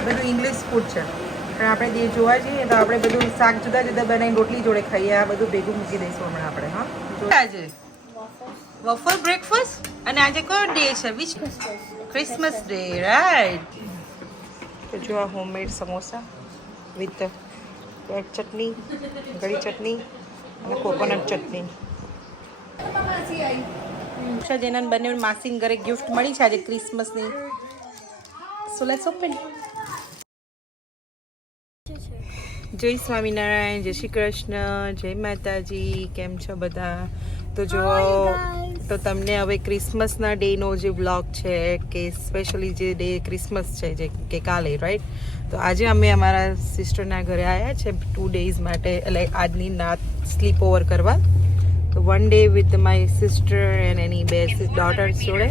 આ બધું English food છે, પણ આપણે જોવા જઈએ તો આપણે બધું શાક જુદા જુદા બનાવીને રોટલી જોડે ખાઈએ. આ બધું ભેગું મૂકી દઈશું હમણાં આપણે. હા, આજે વોફર બ્રેકફાસ્ટ. અને આજે કયો ડે છે? Which Christmas day, right? તો જો આ હોમમેડ સમોસા વિથ રેડ ચટણી, ગળી ચટણી અને કોકોનટ ચટણી. જેના બંને માસીન ઘરે ગિફ્ટ મળી છે આજે ક્રિસમસની. So let's open. જય સ્વામિનારાયણ, જય શ્રી કૃષ્ણ, જય માતાજી. કેમ છો બધા? તો જો તો તમને હવે ક્રિસમસના ડેનો જે વ્લોગ છે કે સ્પેશિયલી જે ડે ક્રિસમસ છે જે કે કાલે, રાઈટ? તો આજે અમે અમારા સિસ્ટરના ઘરે આવ્યા છે 2 days માટે, એટલે આજની નાત સ્લીપ ઓવર કરવા. તો 1 day with my sister and any 2 daughter's જોડે.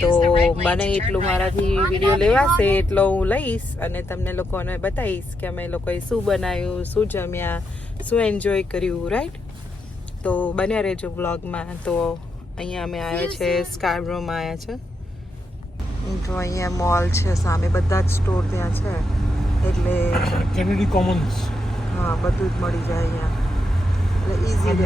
તો મને એટલું મારાથી વિડીયો લેવાશે એટલો હું લઈશ અને તમને લોકોને બતાવીશ કે અમે લોકોએ શું બનાવ્યું, શું જમ્યા, શું એન્જોય કર્યું, રાઈટ? તો બન્યા રહેજો બ્લોગમાં. તો અહીંયા અમે આવ્યા છે સ્કાર્બ્રોમાં આવ્યા છે. તો અહીંયા મોલ છે સામે, બધા જ સ્ટોર ત્યાં છે, એટલે કેનેડી કોમન્સ. હા, બધું જ મળી જાય અહીંયા, એટલે ઈઝી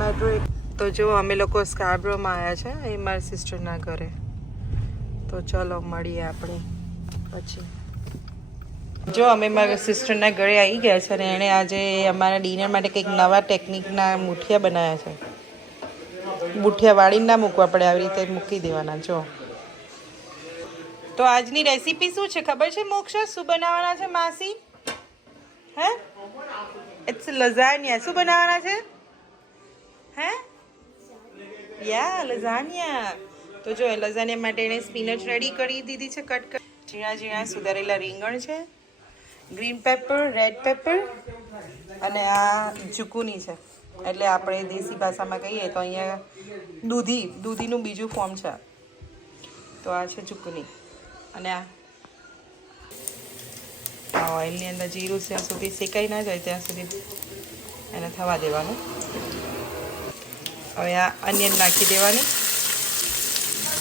મેટ્રો. તો જો અમે લોકો સ્કાર્બ્રોમાં આવ્યા છે એ મારા સિસ્ટરના ઘરે. તો ચલો મળીએ આપણે પછી. જો અમે મારા સિસ્ટરના ઘરે આવી ગયા છે અને એણે આજે અમારા ડિનર માટે કંઈક નવા ટેકનિકના મુઠિયા બનાવ્યા છે. મુઠિયા વાળીને ના મૂકવા પડે, આવી રીતે મૂકી દેવાના. જો તો આજની રેસીપી શું છે ખબર છે મોક્ષ? શું બનાવવાના છે માસી? હે? It's lasagna. શું બનાવવાના છે? હે? યા, લઝાનિયા. તો જો લઝાનિયા માટે એણે સ્પિનચ રેડી કરી દીધી છે, કટ કરી. ઝીણા ઝીણા સુધારેલા રીંગણ છે, ગ્રીન પેપર, રેડ પેપર અને આ ઝુકુની છે, એટલે આપણે દેશી ભાષામાં કહીએ તો અહીંયા દૂધીનું બીજું ફોર્મ છે. તો આ છે ઝુકુની. અને આ ઓઇલની અંદર જીરું ત્યાં સુધી શેકાઈ ના જાય ત્યાં સુધી એને થવા દેવાનું. હવે આ અનિયન નાખી દેવાની.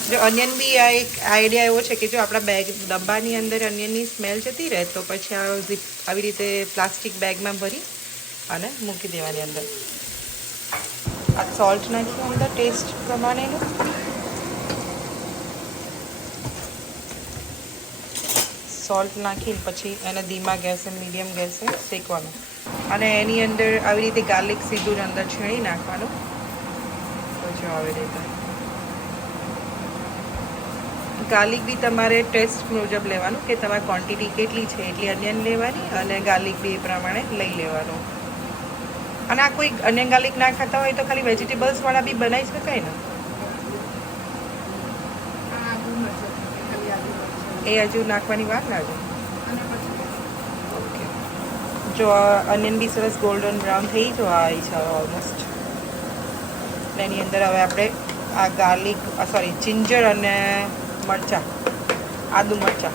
જો અનિયન બી આ એક આઈડિયા એવો છે કે જો આપણા બેગ ડબ્બાની અંદર અનિયનની સ્મેલ જતી રહે તો પછી આ આવી રીતે પ્લાસ્ટિક બેગમાં ભરી અને મૂકી દેવાની અંદર. આ સોલ્ટ નાખ્યું અંદર ટેસ્ટ પ્રમાણેનું. સોલ્ટ નાખીને પછી એને ધીમા ગેસે, મીડિયમ ગેસે શેકવાનું. અને એની અંદર આવી રીતે ગાર્લિક સીધું જ અંદર છીણી નાખવાનું. તો જો આવી રીતે ગાર્લિક બી તમારે ટેસ્ટ મુજબ લેવાનું કે તમારી ક્વોન્ટિટી કેટલી છે એટલી અનિયન લેવાની અને ગાર્લિક બી એ પ્રમાણે લઈ લેવાનું. અને આ કોઈ અનિયન ગાર્લિક ના ખાતા હોય તો ખાલી વેજીટેબલ્સવાળા બી બનાવી શકાય ને. એ હજુ નાખવાની વાર લાગે. ઓકે, જો અનિયન બી સરસ ગોલ્ડન બ્રાઉન થઈ જો આવી છે ઓલમોસ્ટ. એની અંદર હવે આપણે આ ગાર્લિક જિંજર અને મરચાં, આદુ મરચાં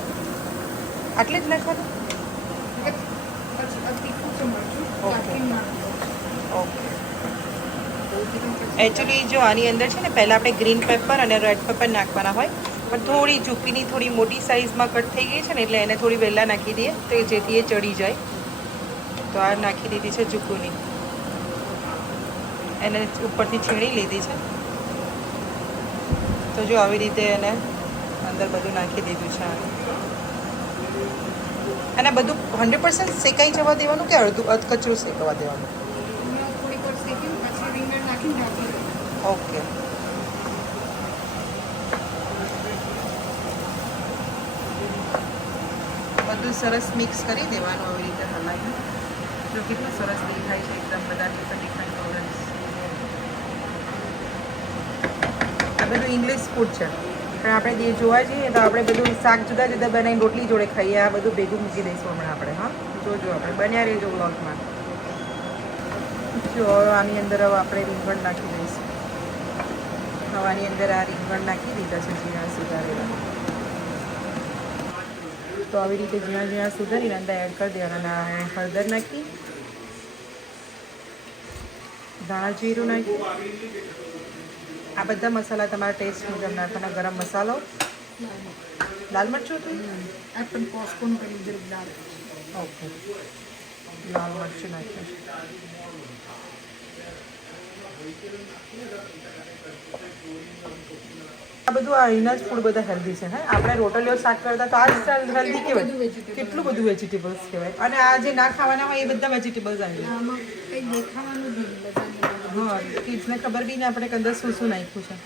આટલે જ નાખવાનું. Okay okay. એકચ્યુઅલી જો આની અંદર છે ને પહેલાં આપણે ગ્રીન પેપર અને રેડ પેપર નાખવાના હોય, પણ થોડી ઝુકીની થોડી મોટી સાઇઝમાં કટ થઈ ગઈ છે ને એટલે એને થોડી વહેલાં નાખી દઈએ તો જેથી એ ચડી જાય. તો આ નાખી દીધી છે ઝુકુની, એને ઉપરથી છીણી લીધી છે. તો જો આવી રીતે એને અંદર બધું નાખી દીધું છે. અને બધું 100% શેકાઈ જવા દેવાનું કે અધકચરું શેકવા દેવાનું? ઓકે. બધું સરસ મિક્સ કરી દેવાનું આવી રીતે હલાવીને. જો કેટલું સરસ દેખાય છે એકદમ બધા ડિફરન્ટ કલર્સ. આ બધું ઇંગ્લિશ ફૂડ છે, પણ આપણે જોવા જઈએ તો આપણે બધું શાક જુદા જુદા બનાવીને રોટલી જોડે ખાઈએ. આ બધું ભેગું મૂકી દઈશું હમણાં આપણે. હા, જોજો આપણે બન્યા રહેજો વ્લોગમાં. જો આની અંદર હવે આપણે રીંગણ નાખી દઈશું. હવાની અંદર આ રીંગણ નાખી દીધા છે ઝીણા સુધારેલા. તો આવી રીતે ઝીણા ઝીણા સુધારીને અંદર એડ કરી દેવાના. અને હળદર નાખી, ધાણા જીરું નાખી. આ બધા મસાલા તમારા ટેસ્ટ મુજબ નાખવાના. ગરમ મસાલો, લાલ મરચું હતું પણ પોસ્ટપોન કરી દીધું દાળ. ઓકે લાલ મરચું નાખ્યું છે. આ બધું અહીંના જ ફૂડ બધા હેલ્ધી છે ને. આપણે રોટલીઓ શાક કરતા તો આ જ હેલ્ધી કહેવાય. કેટલું બધું વેજીટેબલ્સ કહેવાય. અને આ જે ના ખાવાના હોય એ બધા વેજીટેબલ્સ આવી જાય. આમાં કંઈ દેખાવાનું જ નહીં બધાને. હા કિડ્સને ખબર બી નહીં આપણે અંદર શું શું નાખ્યું છે.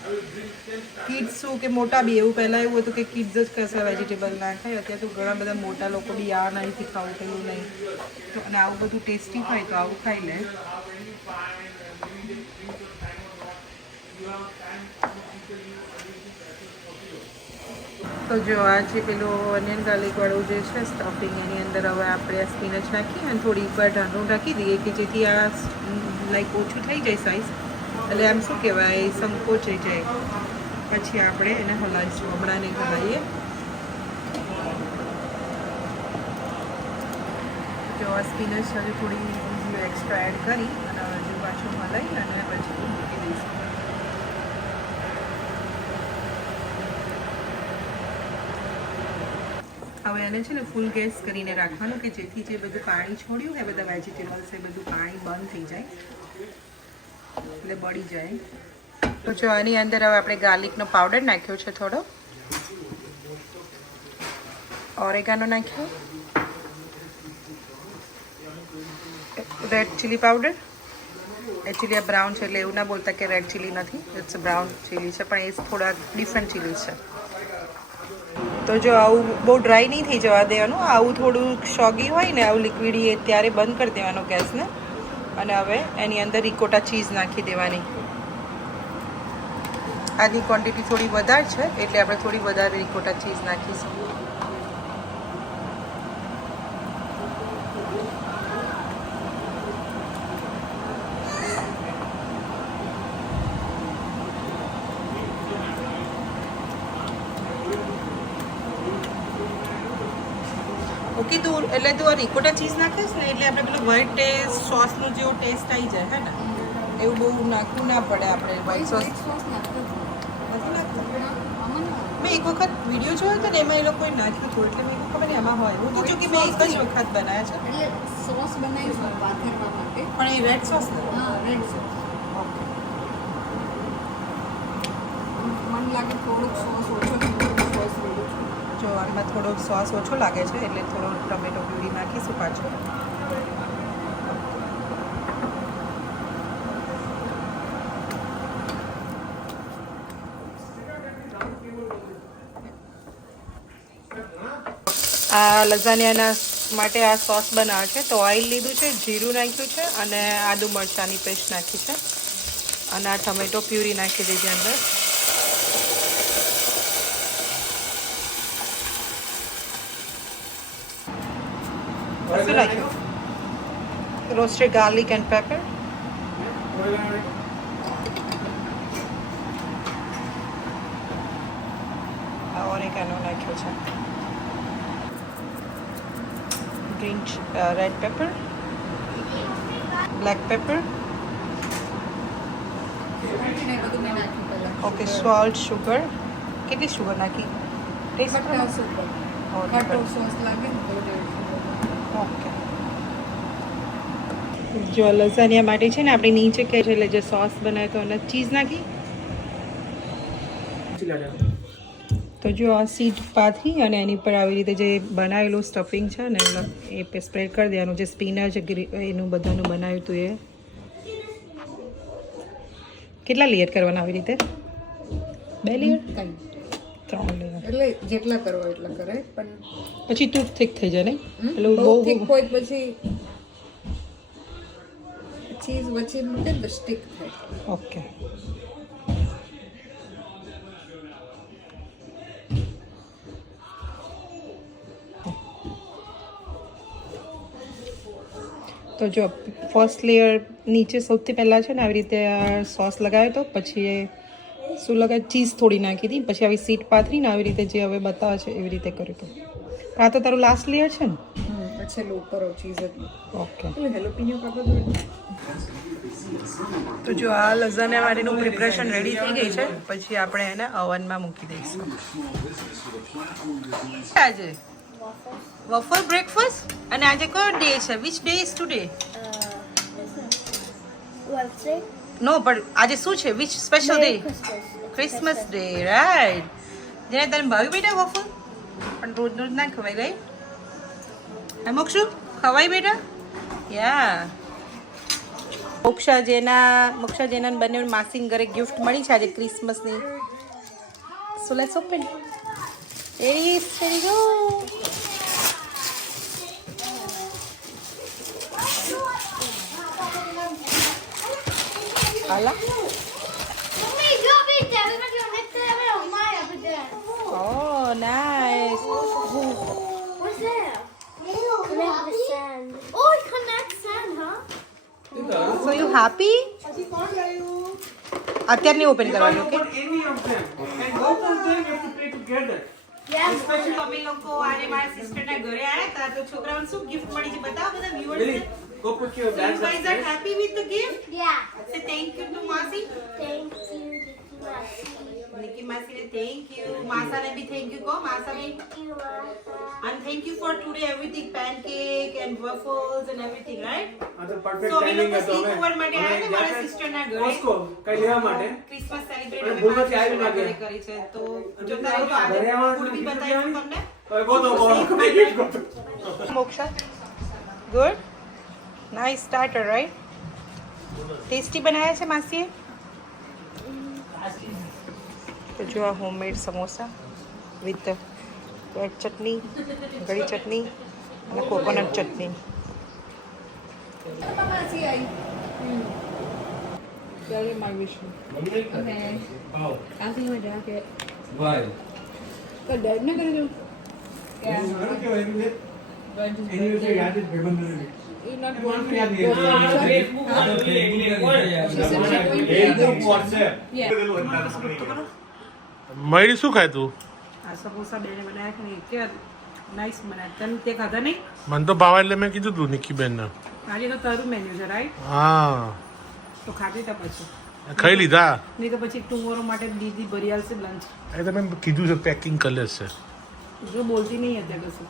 કિડ્સ શું કે મોટા બી એવું પહેલાં એવું હતું કે કિડ્સ જ કશે વેજીટેબલ ના ખાય. અત્યારે તો ઘણા બધા મોટા લોકો બી આ નહીં ખાવું પેલું નહીં. અને આવું બધું ટેસ્ટી હોય તો આવું ખાઈ લે. તો જો આ છે પેલું ઓનિયન ગાર્લિક વાળું જે છે સ્ટફિંગ, એની અંદર હવે આપણે આ સ્પિનચ નાખીએ અને થોડી ઉપર ઢાંકણું ઢાંકી દઈએ કે જેથી આ લાઈક ઓછું થઈ જાય સાઈઝ. એટલે આમ શું કહેવાય સંકોચાઈ જાય. પછી આપણે એને હલાવીશું. હમણાં નહીં હલાવીએ. જો આ સ્પિનચ હજુ થોડી એક્સ્ટ્રા એડ કરી અને હજુ પાછું હલાવી અને પછી મૂકી દઈશું. હવે એને છે ને ફૂલ ગેસ કરીને રાખવાનું કે જેથી જે બધું પાણી છોડ્યું એ બધા વેજીટેબલ્સ એ બધું પાણી બંધ થઈ જાય એટલે બળી જાય. તો જો આની અંદર હવે આપણે ગાર્લિકનો પાવડર નાખ્યો છે, થોડો ઓરેગાનો નાખ્યો, રેડ ચીલી પાવડર. એકચ્યુઅલી આ બ્રાઉન છે એટલે એવું ના બોલતા કે રેડ ચીલી નથી, ઇટ્સ બ્રાઉન ચીલી છે, પણ એ થોડા ડિફરન્ટ ચીલી છે. તો જો આવું બહુ ડ્રાય નહીં થઈ જવા દેવાનું. આવું થોડું સોગી હોય ને આવું લિક્વિડી એ ત્યારે બંધ કરી દેવાનો ગેસને. અને હવે એની અંદર રિકોટા ચીઝ નાખી દેવાની. આની ક્વોન્ટિટી થોડી વધારે છે એટલે આપણે થોડી વધારે રિકોટા ચીઝ નાખીશું. ઓકે તું એટલે તું આ રિકોટા ચીઝ નાખીશ ને એટલે આપણે પેલું વ્હાઈટ ટેસ્ટ સોસનો જેવો ટેસ્ટ આવી જાય હે ને. એવું બહુ નાખવું ના પડે. આપણે વ્હાઈટ સોસ નથી નાખતા. મેં એક વખત વિડીયો જોયો હતો ને એમાં એ લોકોએ નાખ્યું હતું એટલે મેં ખબર નહીં એમાં હોય. હું તો જો કે મેં એક જ વખત બનાવ્યા છે એટલે સોસ બનાવીશું પાથરવા માટે. પણ એ રેડ સોસ ને. હા રેડ સોસ. ઓકે મને લાગે થોડુંક સોસ ઓછો સોસ રેડી છે. જો આમાં થોડોક સોસ ઓછો લાગે છે એટલે થોડો ટમેટો પ્યુરી નાખીશું પાછો. આ લઝાનિયાના માટે આ સોસ બનાવે છે તો ઓઇલ લીધું છે, જીરું નાખ્યું છે અને આદુ મરચાંની પેસ્ટ નાખી છે અને આ ટમેટો પ્યુરી નાખી દીધી અંદર. શું નાખ્યું? Roasted garlic and paper. Oregano નાખ્યો છે. Green red paper, black paper. Okay salt, sugar. કેટલી શુગર નાખી? ટેસ્ટ ખાટો સોસ લાગે ને તો ઓકે. જો લઝાનિયા માટે છે ને આપણે નીચે કે છે એટલે જે સોસ બનાવે તો અને ચીઝ નાખી. તો જો આ સીટ પાથરી અને એની પર આવી રીતે જે બનાવેલું સ્ટફિંગ છે ને એ સ્પ્રેડ કરી દેવાનું. જે સ્પિનચ એનું બધાનું બનાવ્યું હતું એ. કેટલા લેયર કરવાના આવી રીતે? 2 લેયર? 3 લેયર. એટલે જેટલા કરવા એટલા કરે પણ પછી ટૂ થીક થઈ જાય ને એટલે બહુ થીક હોય પછી ચીઝ વચ્ચે મૂકે તો સ્ટીક થાય. ઓકે. તો જો ફર્સ્ટ લેયર નીચે સૌથી પહેલાં છે ને આવી રીતે સોસ લગાવ્યો તો પછી શું લગાવ્યું ચીઝ થોડી નાખી હતી પછી આવી સીટ પાથરીને આવી રીતે જે હવે બતાવે છે એવી રીતે કર્યું હતું. આ તો તારું લાસ્ટ લેયર છે ને? છે લોપર ચીઝ હતી ઓકે એટલે હેલોપિનો કાપડ દો. તો જો આ લઝાનિયા માટેનું પ્રિપરેશન રેડી થઈ ગઈ છે. પછી આપણે એને ઓવનમાં મૂકી દઈશું. આજે વફલ બ્રેકફાસ્ટ. અને આજે કયો ડે છે? Which day is today? Wednesday. નો પણ આજે શું છે? Which special day? Christmas day, right. જેને તને ભાવ્યું બેટા વફલ? પણ રોજ રોજ ના ખવાય, રાઈટ? મોક્ષુ ખવાય બેટા? યા મોક્ષા જેના બંને માસીન ઘરે ગિફ્ટ મળી છે આજે ક્રિસમસની. So let's open. Hola. Mummy, yo viste, a ver que lo mete a ver a Maya, viste. Oh, nice. What's that? Connect the sand. Oh, it connects sand, huh? So you happy? અત્યારે નહીં open કરવાનું, okay? Yeah. અમે લોકો આજે મારા સિસ્ટરના ઘરે આવ્યા હતા તો છોકરાઓને શું ગિફ્ટ મળી છે બતાવો બધા વ્યુઅર્સને. Go put your So you guys are happy with the gift? Yeah. Say thank you to Masi. Thank you, Masi. Nikki Masi ne thank you. Masa ne bhi thank you ko. Masa bhi. Thank you, Masa. And thank you for today everything, pancake and waffles and everything, right? તો perfect So અમે timing લોકો હતો. sleep over માટે આવ્યા ને મારા સિસ્ટરના ઘરે. Costco કઈ લેવા માટે ક્રિસમસ સેલિબ્રેટ અને અમે ભૂલમાંથી આવી મારા લાગે. ઘરે કરી છે તો જોતા રહેજો આજે ઘરે આવવાનું ફૂડ બી gift બતાવીશું લેવાની? તમને. હવે ગોતો Moksha, good, nice starter, right? Tasty बनाया છે માસીએ. તો જો આ હોમમેડ સમોસા વિથ રેડ ચટણી, ગળી ચટણી અને કોકોનટ ચટણી. માસી આવી ત્યારે માય વિશ અને આસી માં જાકેટ ભાઈ તો ડેડ ને કરી દઉં યાદ જ ભેગું એ નોટ મયુરી શું ખાય તું? આ સમોસા બેને બનાવ્યા છે ને કે નાઈસ બનાવ્યા. તને તે ખાધા નહીં? મને તો ભાવે એટલે મેં કીધું તું નિક્કીબેનને. આજે તો તારું મેન્યુ છે, રાઈટ? હા તો ખાધી તો પછી ખાઈ લીધા. નહીં તો પછી ટુમોરો માટે દીદી ભરી આવશે લંચ. એ તમે કીધું છે પેકિંગ કરી લેશે. જો બોલતી નહીં અત્યારે કશું.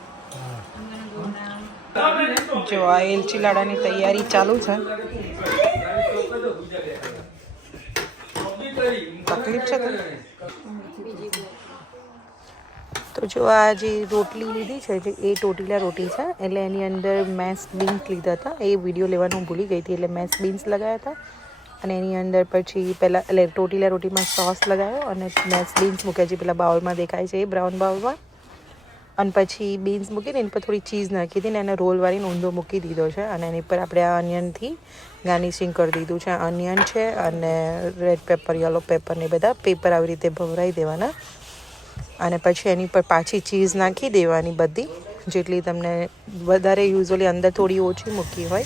જો આ એલચી લાડાની તૈયારી ચાલુ છે. તકલીફ છે તો જો આ જે રોટલી લીધી છે જે એ ટોટીલા રોટી છે એટલે એની અંદર મેસ બીન્સ લીધા હતા. એ વિડીયો લેવાનું ભૂલી ગઈ હતી એટલે મેસ બીન્સ લગાવ્યા હતા અને એની અંદર પછી પહેલાં એટલે ટોટીલા રોટીમાં સોસ લગાવ્યો અને મેસ બીન્સ મૂક્યા છે પેલા બાઉલમાં દેખાય છે એ બ્રાઉન બાઉલમાં. અને પછી બીન્સ મૂકીને એની પર થોડી ચીઝ નાખી હતી ને એને રોલ વાળીને ઊંધો મૂકી દીધો છે અને એની પર આપણે આ અનિયનથી ગાર્નિશિંગ કરી દીધું છે. અનિયન છે અને રેડ પેપર, યલો પેપર ને બધા પેપર આવી રીતે ભભરાઈ દેવાના અને પછી એની પર પાછી ચીઝ નાખી દેવાની બધી જેટલી તમને વધારે યુઝ્યુઅલી અંદર થોડી ઓછી મૂકી હોય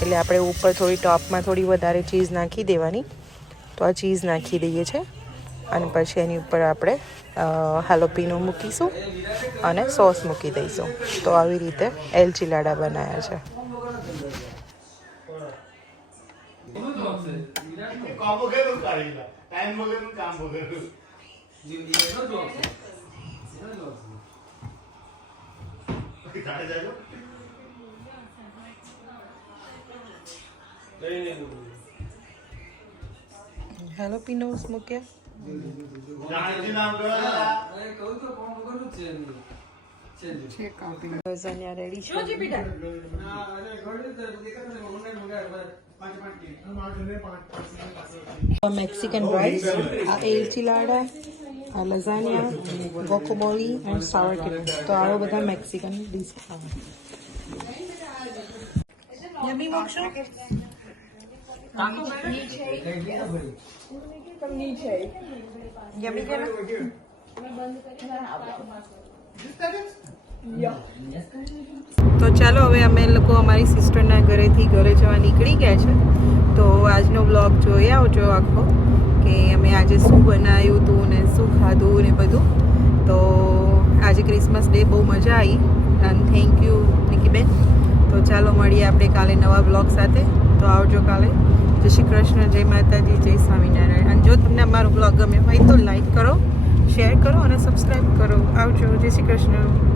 એટલે આપણે ઉપર થોડી ટોપમાં થોડી વધારે ચીઝ નાખી દેવાની. તો આ ચીઝ નાખી દઈએ છીએ અને પછી એની ઉપર આપણે હાલોપીનો મૂકીશું અને સોસ મૂકી દઈશું. તો આવી રીતે એલચી લાડા બનાવ્યા છે. હેલોપિનોસ મૂક્યા. લઝાનિયા રેડી છે. મેક્સિકન રાઈસ, આ એલચી લાડા, આ લઝાનિયા, ગોકોમોલી એન્ડ સાવર ક્રીમ. તો આવો બધા મેક્સિકન ડીશ ખાવા. યમી મોક્ષો યમી કે તો ચાલો હવે અમે લોકો અમારી સિસ્ટરના ઘરેથી ઘરે જવા નીકળી ગયા છે. તો આજનો વ્લોગ જોઈ આવજો આખો કે અમે આજે શું બનાવ્યું હતું ને શું ખાધું ને બધું. તો આજે ક્રિસમસ ડે બહુ મજા આવી અને થેન્ક યુ નિકીબેન. તો ચાલો મળીએ આપણે કાલે નવા બ્લોગ સાથે. તો આવજો કાલે. જય શ્રી કૃષ્ણ, જય માતાજી, જય સ્વામિનારાયણ. અને જો તમને અમારો બ્લોગ ગમે હોય તો લાઈક કરો, શેર કરો અને સબસ્ક્રાઈબ કરો. આવજો. જય શ્રી કૃષ્ણ.